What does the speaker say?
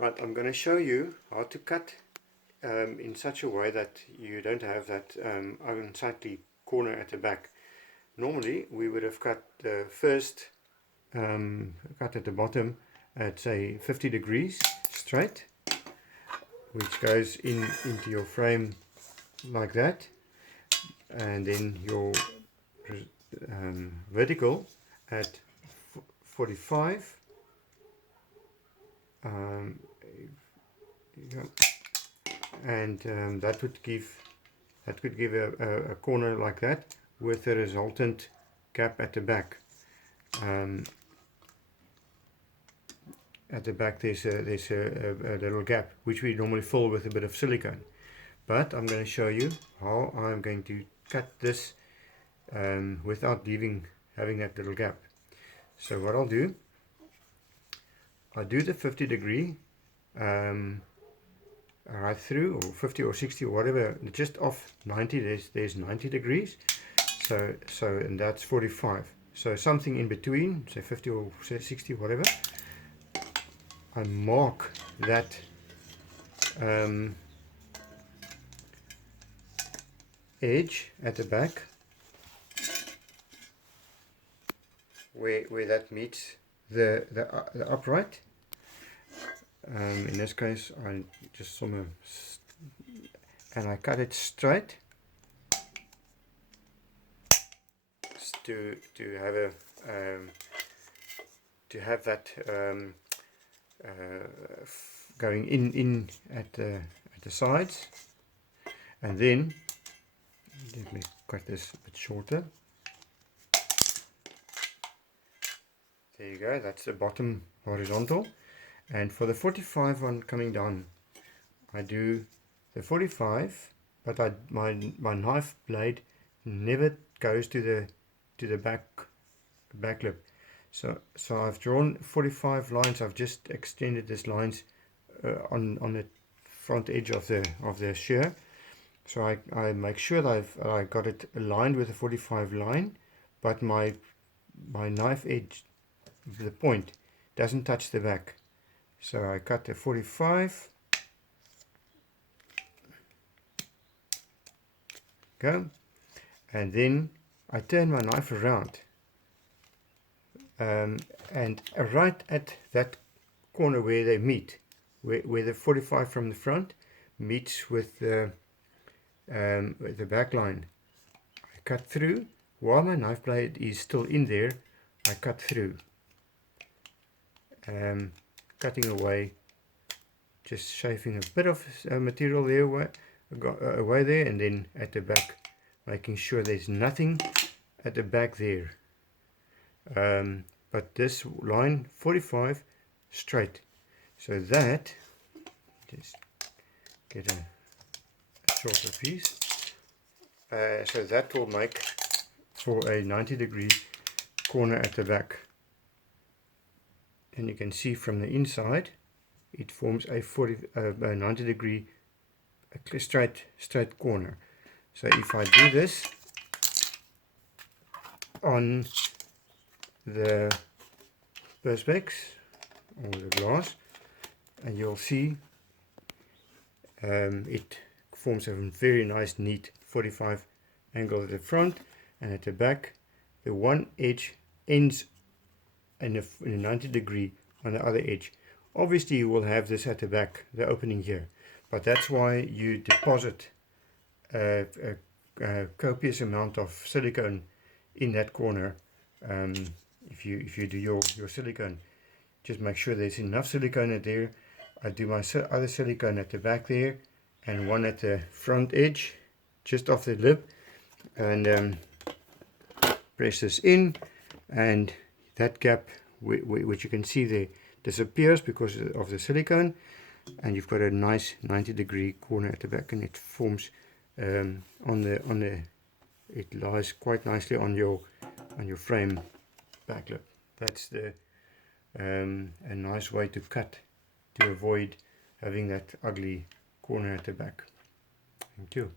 Right, I'm going to show you how to cut in such a way that you don't have that unsightly corner at the back. Normally we would have cut the first cut at the bottom at say 50 degrees straight, which goes into your frame like that, and then your vertical at 45. And that would give a corner like that with a resultant gap at the back. At the back there's a little gap which we normally fill with a bit of silicone, but I'm going to show you how I'm going to cut this without having that little gap. So what I'll do the 50 degree right through, or 50 or 60 or whatever, just off 90. There's 90 degrees, so and that's 45, so something in between, say 50 or say 60, whatever. I mark that edge at the back where that meets the upright. In this case I just and I cut it straight to have that going in at the sides, and then let me cut this a bit shorter. There you go, that's the bottom horizontal. And for the 45 one coming down, I do the 45, but my knife blade never goes to the back lip. So I've drawn 45 lines. I've just extended these lines on the front edge of the shear. So I make sure that I got it aligned with the 45 line, but my knife edge, the point, doesn't touch the back. So I cut the 45, go, and then I turn my knife around, and right at that corner where they meet, where the 45 from the front meets with the back line, I cut through. While my knife blade is still in there, I cut through. Cutting away, just shaving a bit of material there away there, and then at the back making sure there's nothing at the back there. But this line 45 straight, so that, just get a shorter piece, so that will make for a 90 degree corner at the back. And you can see from the inside it forms a 90 degree straight corner. So if I do this on the perspex or the glass, and you'll see it forms a very nice neat 45 angle at the front, and at the back the one edge ends in a 90 degree on the other edge. Obviously you will have this at the back, the opening here, but that's why you deposit a copious amount of silicone in that corner. If you do your silicone, just make sure there's enough silicone in there. I do my other silicone at the back there, and one at the front edge just off the lip, and press this in, and that gap which you can see there disappears because of the silicone, and you've got a nice 90 degree corner at the back, and it forms it lies quite nicely on your frame back lip. That's a nice way to cut to avoid having that ugly corner at the back. Thank you.